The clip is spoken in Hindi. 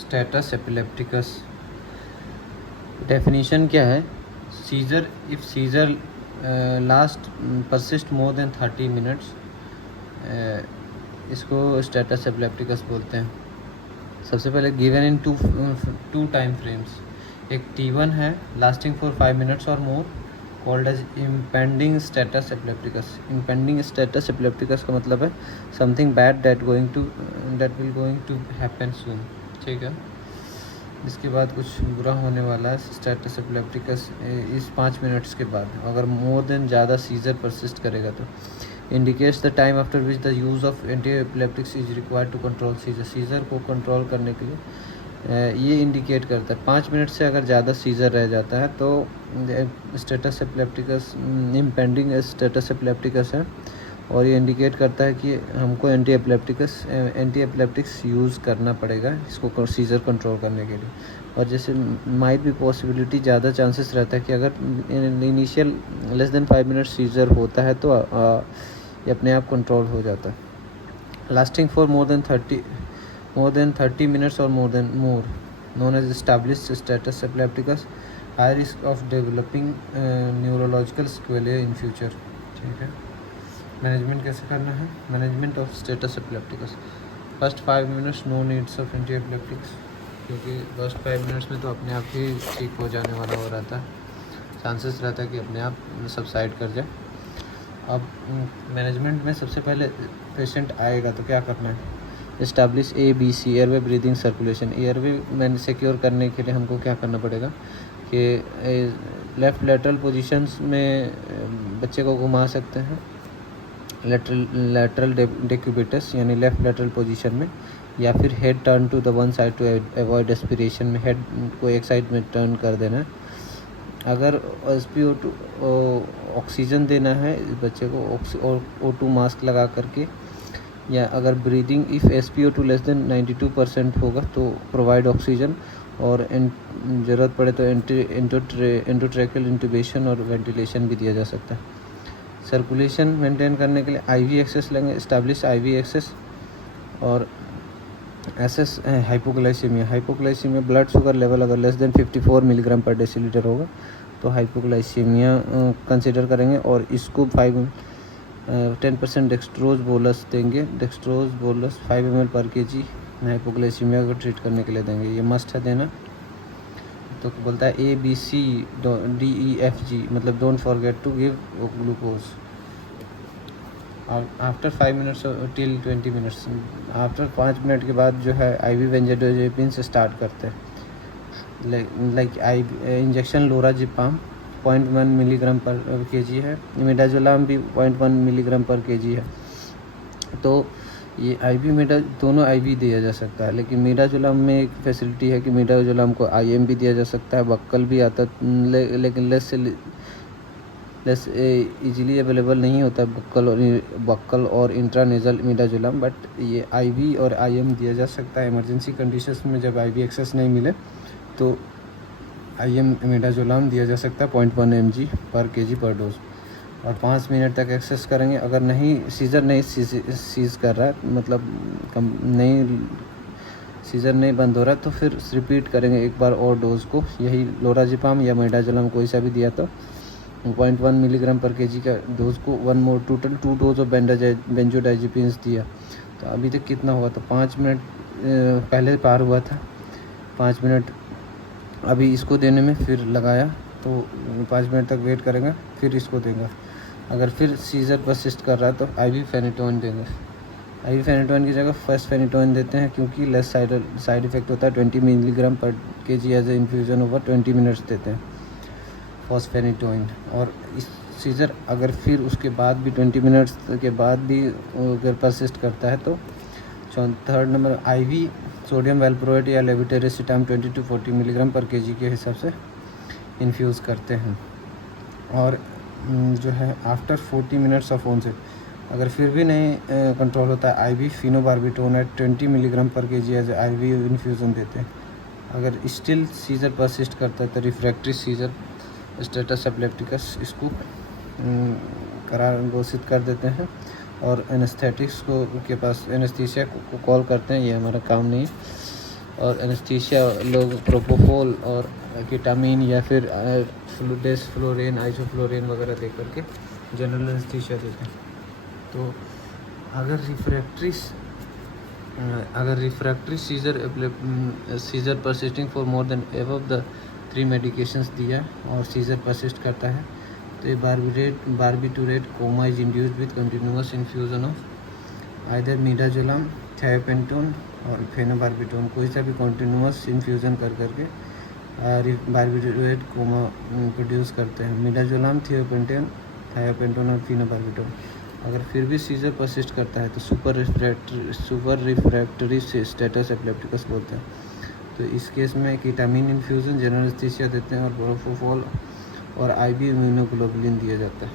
Status epilepticus. डेफिनेशन क्या है? Seizure if seizure last persist more than 30 minutes, इसको स्टेटस एपिलेप्टिकस बोलते हैं। सबसे पहले given in two time frames. एक T1 है लास्टिंग फॉर 5 मिनट्स और more, called as impending status epilepticus. Impending status epilepticus का मतलब है something bad that will going to happen soon. ठीक है, इसके बाद कुछ बुरा होने वाला है स्टेटस एपिलेप्टिकस इस 5 मिनट्स के बाद। अगर मोर देन ज़्यादा सीजर परसिस्ट करेगा तो indicates the time after which the use of anti epileptics is required to control seizure. Seizure को कंट्रोल करने के लिए ये इंडिकेट करता है 5 मिनट से अगर ज़्यादा सीजर रह जाता है तो status epilepticus impending status epilepticus है, और ये इंडिकेट करता है कि हमको एंटी एपिलेप्टिक्स यूज़ करना पड़ेगा इसको सीजर कंट्रोल करने के लिए। और जैसे माइट भी पॉसिबिलिटी ज़्यादा चांसेस रहता है कि अगर initial less than 5 minute seizure होता है तो ये अपने आप कंट्रोल हो जाता है। Lasting for more than 30 minutes और more known as established status epilepticus, high risk of developing neurological sequelae in future. ठीक है, मैनेजमेंट कैसे करना है? Management of status epilepticus. First 5 minutes no needs of anti epileptics, क्योंकि फर्स्ट 5 मिनट्स में तो अपने आप ही ठीक हो जाने वाला हो रहता है, चांसेस रहता है कि अपने आप सबसाइड कर जाए। अब मैनेजमेंट में सबसे पहले पेशेंट आएगा तो क्या करना है? Establish ABC airway breathing circulation. Airway मैंने सिक्योर करने के लिए हमको क्या करना पड़ेगा कि लेफ़्ट लेटरल पोजीशंस में बच्चे को घुमा सकते हैं, लेटरल डेक्यूबिटस यानी लेफ़्ट लेटरल पोजीशन में, या फिर head turn to the one side to avoid aspiration में हेड को एक साइड में टर्न कर देना है। अगर SpO2 ऑक्सीजन देना है बच्चे को O2 मास्क लगा करके, या अगर breathing if SpO2 less than 92% होगा तो प्रोवाइड ऑक्सीजन, और ज़रूरत पड़े तो एंडोट्रैकियल इंट्यूबेशन और वेंटिलेशन भी दिया जा सकता है। सर्कुलेशन मेंटेन करने के लिए IV एक्सेस लेंगे, इस्टेब्लिश IV एक्सेस। और SS hypoglycaemia blood sugar level अगर लेस देन 54 मिलीग्राम पर डेसीलीटर होगा तो हाइपोग्लाइसीमिया कंसिडर करेंगे, और इसको 10% डेक्सट्रोज बोलस देंगे। डेक्सट्रोज बोलस 5 ml पर kg हाइपोग्लाइसीमिया को ट्रीट करने के लिए देंगे, ये मस्ट है देना। तो बोलता है ABCDEFG, मतलब don't forget to give glucose after 5 minutes till 20 minutes. After 5 minute के बाद जो है IV बेंजोडाइज़ेपिन से स्टार्ट करते हैं, लाइक इंजेक्शन लोराजिपाम 0.1 मिलीग्राम पर kg है, मिडाजोलाम भी 0.1 मिलीग्राम पर kg है। तो ये दोनों IV दिया जा सकता है, लेकिन मिडाजोलाम में एक फैसिलिटी है कि मिडाजोलाम को IM भी दिया जा सकता है, बक्कल भी आता लेकिन लेस इजीली अवेलेबल नहीं होता बक्कल और इंट्रानेजल मिडाजोलाम, बट ये IV और IM दिया जा सकता है। इमरजेंसी कंडीशंस में जब IV एक्सेस नहीं मिले तो IM मिडाजोलाम दिया जा सकता है 0.1 mg पर kg पर डोज, और 5 मिनट तक एक्सेस करेंगे। अगर सीजर नहीं सीज कर रहा है, मतलब सीजर नहीं बंद हो रहा है, तो फिर रिपीट करेंगे एक बार और डोज को, यही लोराजिपाम या मिडाजोलाम कोई सा भी दिया तो 0.1 मिलीग्राम पर kg का डोज को टोटल 2 डोज ऑफ बेंजोडाइज़ेपिन्स दिया। तो अभी तक कितना हुआ? तो 5 मिनट पहले पार हुआ था, 5 मिनट अभी इसको देने में फिर लगाया, तो 5 मिनट तक वेट करेंगे फिर इसको देंगे। अगर फिर सीजर परसिस्ट कर रहा है तो IV फेनिटोइन देंगे। IV फेनिटोइन की जगह फर्स्ट फेनिटोइन देते हैं, क्योंकि लेस साइड इफेक्ट होता है। 20 मिलीग्राम पर kg as a infusion over 20 minutes देते हैं फॉस्फेनिटोइन। और इस सीजर अगर फिर उसके बाद भी 20 मिनट्स के बाद भी अगर परसिस्ट करता है तो third number IV sodium valproate या लेविटेरेसिटाम 20 to 40 मिलीग्राम पर kg के हिसाब से इन्फ्यूज़ करते हैं। और जो है आफ्टर 40 मिनट्स ऑफ ऑनसेट अगर फिर भी नहीं कंट्रोल होता है, IV फिनोबार्बिटोन एट 20 मिलीग्राम पर kg एज IV इन्फ्यूज़न देते हैं। अगर स्टिल सीजर परसिस्ट करता है तो रिफ्रैक्टरी सीजर स्टेटस एपिलेप्टिकस इसको करार घोषित कर देते हैं, और एनेस्थेटिक्स को के पास एनेस्थीसिया को कॉल करते हैं, ये हमारा काम नहीं है। और एनेस्थीसिया लोग प्रोपोफोल और केटामीन या फिर डेसफ्लोरेन आइसोफ्लोरेन वगैरह दे करके जनरल एनेस्थीसिया देते हैं। तो अगर refractory seizure persisting for more than above the 3 medications दिया और सीजर परसिस्ट करता है तो ये barbiturate coma is induced with continuous infusion of either midazolam, thiopentone और फेनोबारबिटोन, कोई सा भी कंटिन्यूअस इन्फ्यूज़न कर करके बारबिटूरेट कोमा प्रोड्यूस करते हैं। मिडाजोलम, थायोपेंटोन और फेनोबारबिटोन। अगर फिर भी सीजर परसिस्ट करता है तो सुपर रिफ्रैक्टरी स्टेटस एपिलेप्टिकस बोलते हैं। तो इस केस में केटामीन इन्फ्यूज़न, जनरल एनेस्थीसिया देते हैं और प्रोपोफॉल और IV इम्यूनोग्लोबुलिन दिया जाता है।